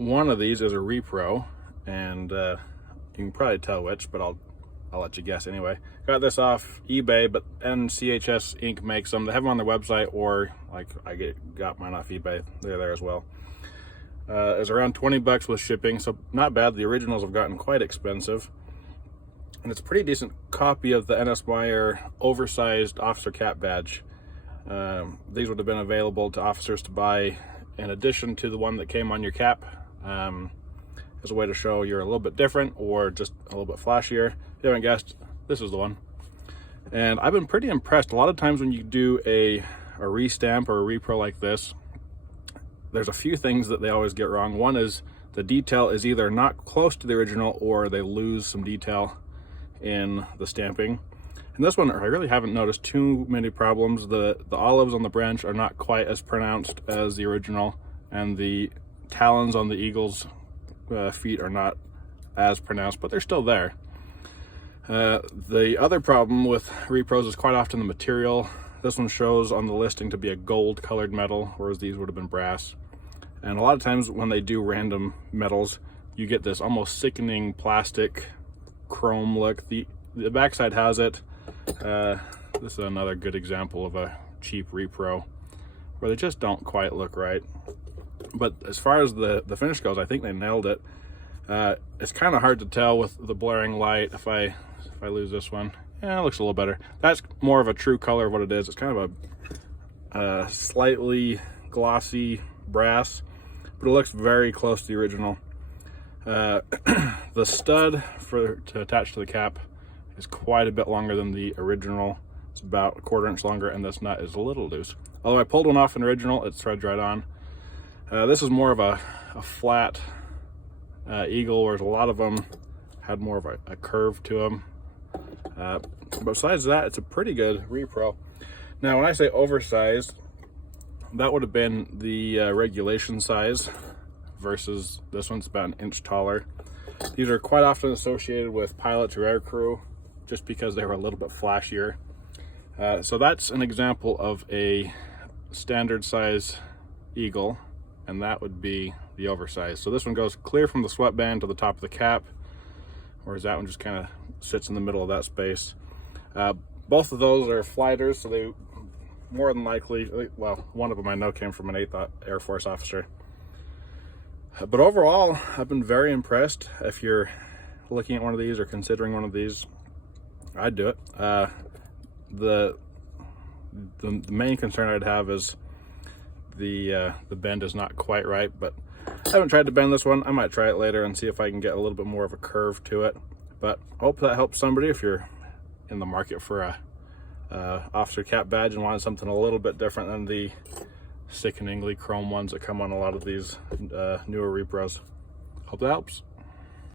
one of these is a repro, and you can probably tell which, but I'll let you guess anyway. Got this off eBay, but NCHS Inc. makes them. They have them on their website, or like got mine off eBay. They're there as well. It's around 20 bucks with shipping, so not bad. The originals have gotten quite expensive, and it's a pretty decent copy of the NS Meyer oversized officer cap badge. These would have been available to officers to buy in addition to the one that came on your cap, as a way to show you're a little bit different or just a little bit flashier. If you haven't guessed, this is the one. And I've been pretty impressed. A lot of times when you do a restamp or a repro like this, there's a few things that they always get wrong. One is the detail is either not close to the original, or they lose some detail in the stamping. And this one, I really haven't noticed too many problems. The olives on the branch are not quite as pronounced as the original, and the talons on the eagle's feet are not as pronounced, but they're still there. The other problem with repros is quite often the material. This one shows on the listing to be a gold colored metal, whereas these would have been brass. And a lot of times when they do random metals, you get this almost sickening plastic chrome look. The backside has it. This is another good example of a cheap repro where they just don't quite look right. But as far as the finish goes, I think they nailed it. It's kind of hard to tell with the blaring light. If I lose this one, yeah, it looks a little better. That's more of a true color of what it is. It's kind of a slightly glossy brass, but it looks very close to the original. The stud to attach to the cap is quite a bit longer than the original. It's about a 1/4 inch longer, and this nut is a little loose. Although I pulled one off in the original, it threads right on. This is more of a flat eagle, whereas a lot of them had more of a curve to them. But besides that, it's a pretty good repro. Now, when I say oversized, that would have been the regulation size versus this one's about an inch taller. These are quite often associated with pilots or aircrew just because they were a little bit flashier. So that's an example of a standard size eagle, and that would be the oversized. So this one goes clear from the sweatband to the top of the cap, whereas that one just kind of sits in the middle of that space. Both of those are flighters, so they more than likely, well, one of them I know came from an 8th Air Force officer. But overall, I've been very impressed. If you're looking at one of these or considering one of these, I'd do it. The main concern I'd have is the bend is not quite right, but I haven't tried to bend this one. I might try it later and see if I can get a little bit more of a curve to it. But I hope that helps somebody if you're in the market for a officer cap badge and wanted something a little bit different than the sickeningly chrome ones that come on a lot of these newer repros. Hope that helps.